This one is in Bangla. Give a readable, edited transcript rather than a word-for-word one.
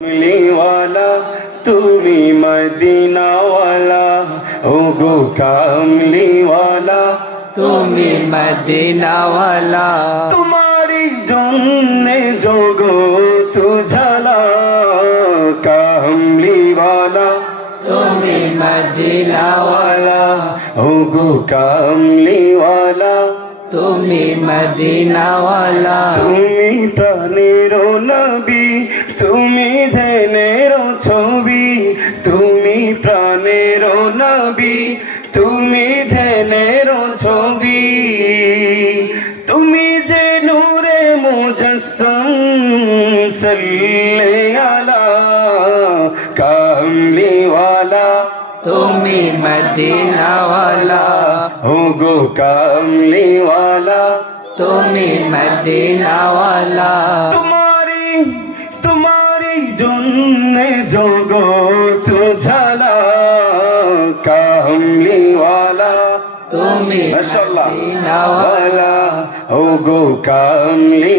कमलीवाला তুমি মদিনাওয়ালা ও গো কামলিওয়ালা তুমি মদিনাওয়ালা তোমারি জন্যে জগৎ ঝালা কামলিওয়ালা তুমি মদিনাওয়ালা ও গো কামলিওয়ালা তুমি মদিনাওয়ালা তুমি প্রাণের নবী তুমি ধ্যানের ছবি তুমি প্রাণের নবী তুমি ধ্যানের ছবি তুমি যে নূরে মুজস্সম সাল্লি আলা কামলিওয়ালা তুমি মদিনাওয়ালা ও গো কামলিওয়ালা তুমি মদিনাওয়ালা তোমারি জন্যে জগৎ ঝালা কামলিওয়ালা তুমি মাশাআল্লাহ মদিনাওয়ালা ও গো কামলি